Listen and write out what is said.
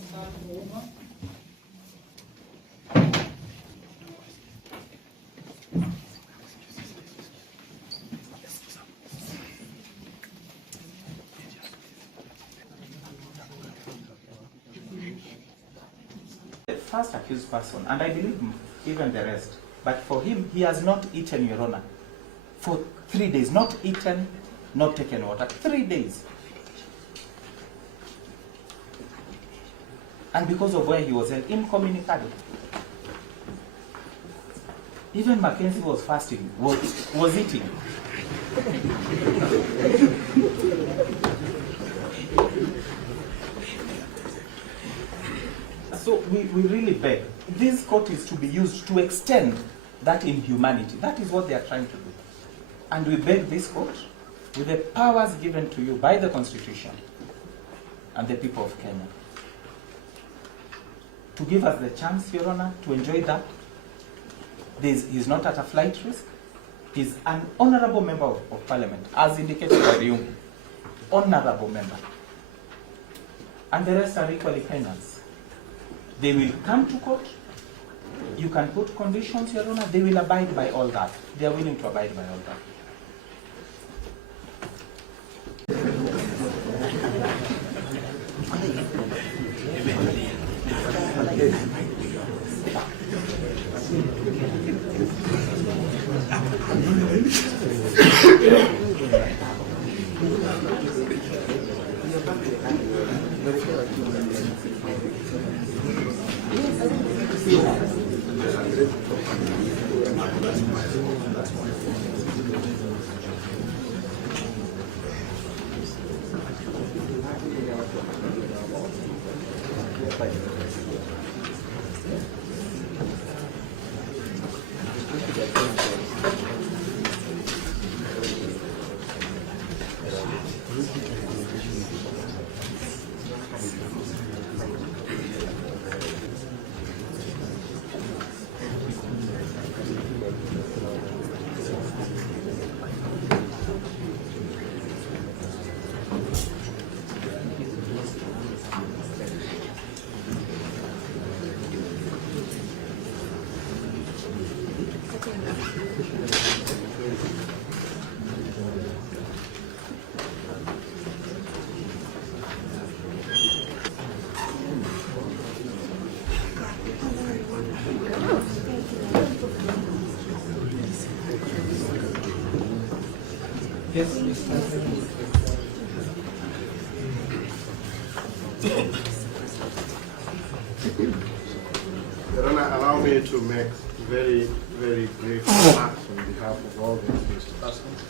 start over. The first accused person, and I believe even the rest, but for him, he has not eaten, Your Honor, for 3 days. Not eaten, not taken water. 3 days. And because of where he was held, incommunicado. Even Mackenzie was fasting, was eating. So we really beg. This court is to be used to extend that inhumanity. That is what they are trying to do. And we beg this court, with the powers given to you by the Constitution and the people of Kenya, to give us the chance, Your Honor, to enjoy that. He's not at a flight risk. He's an honorable member of Parliament, as indicated by you. Honorable member. And the rest are equally penance. They will come to court. You can put conditions, Your Honor. They will abide by all that. They are willing to abide by all that. Yes, Mr. Your Honor, allow me to make very, very brief remarks on behalf of all the accused persons.